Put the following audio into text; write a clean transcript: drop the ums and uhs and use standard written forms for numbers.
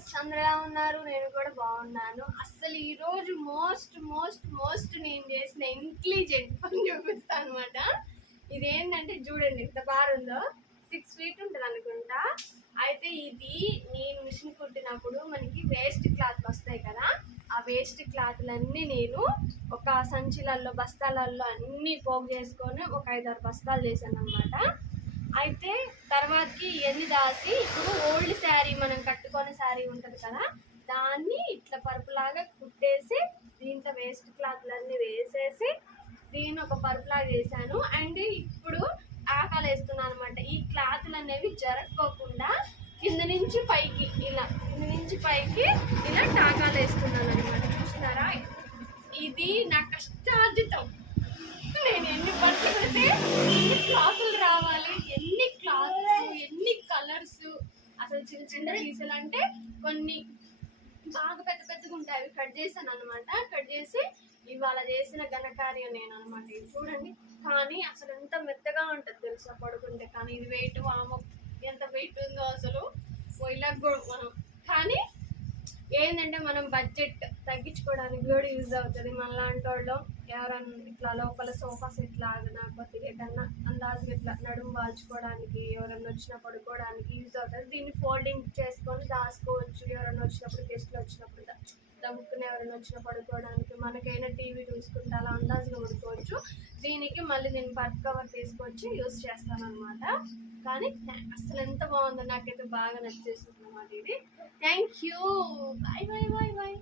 Friends, అందరూ ఎలా ఉన్నారు? నేను కూడా బాగున్నాను. అసలు ఈరోజు మోస్ట్ మోస్ట్ మోస్ట్ నేను చేసిన ఇంటెలిజెంట్ పని చూపిస్తాను అనమాట. ఇదేంటంటే చూడండి ఎంత బాగుందో. 6 feet ఉంటుంది అనుకుంటా. అయితే ఇది నేను మిషన్ కుట్టినప్పుడు మనకి వేస్ట్ క్లాత్లు వస్తాయి కదా, ఆ వేస్ట్ క్లాత్లన్నీ నేను ఒక సంచులలో బస్తాలలో అన్నీ పోగు చేసుకొని ఒక 5-6 బస్తాలు చేశాను అనమాట. అయితే తర్వాతకి ఇవన్నీ దాసి ఇప్పుడు ఓల్డ్ శారీ మనం కట్టుకునే శారీ ఉంటుంది కదా, దాన్ని ఇట్లా పరుపులాగా కుట్టేసి దీంట్లో వేస్ట్ క్లాత్లన్నీ వేసేసి దీన్ని ఒక పరుపులాగా వేసాను. అండ్ ఇప్పుడు ఆకాలు వేస్తున్నాను అనమాట. ఈ క్లాత్లు అనేవి జరగకోకుండా కింద నుంచి పైకి ఇలా టాకాలు వేస్తున్నాను అనమాట. చూస్తున్నారా? ఇది నా కష్టార్జితం. నేను ఎన్ని బట్టలు పెడితే ఎన్ని క్లాతులు రావాలి, ఎన్ని క్లాత్స్, ఎన్ని కలర్స్. అసలు చిన్న చిన్న పీసులు అంటే కొన్ని బాగా పెద్ద పెద్దగా ఉంటాయి, అవి కట్ చేశాను అనమాట. కట్ చేసి ఇవాళ చేసిన ఘనకార్యం నేను అనమాట. ఇది చూడండి. కానీ అసలు ఎంత మెత్తగా ఉంటుంది తెలుసా పడుకుంటే. కానీ ఇది వెయిట్ ఎంత వెయిట్ ఉందో అసలు ఇలా కూడా మనం. కానీ ఏంటంటే మనం బడ్జెట్ తగ్గించుకోవడానికి కూడా యూజ్ అవుతుంది. మనలాంటి వాళ్ళు ఎవరన్నా ఇట్లా లోపల సోఫా సెట్ లాగా కొద్దిగా ఎటన్నా అందాజుగా ఇట్లా నడుము వాల్చుకోవడానికి, ఎవరన్నా వచ్చినా పడుకోవడానికి యూజ్ అవుతుంది. దీన్ని ఫోల్డింగ్ చేసుకొని దాచుకోవచ్చు. ఎవరైనా వచ్చినప్పుడు, గెస్ట్లు వచ్చినప్పుడు దమ్ముకుని ఎవరైనా వచ్చినా పడుకోవడానికి, మనకైనా టీవీ చూసుకుంటే అలా అందాజుగా పడుకోవచ్చు. దీనికి మళ్ళీ నేను బర్త్ కవర్ తీసుకొచ్చి యూజ్ చేస్తాను అనమాట. కానీ అసలు ఎంత బాగుందో, నాకైతే బాగా నచ్చేస్తుంది అన్నమాట ఇది. Thank you. Bye bye bye bye.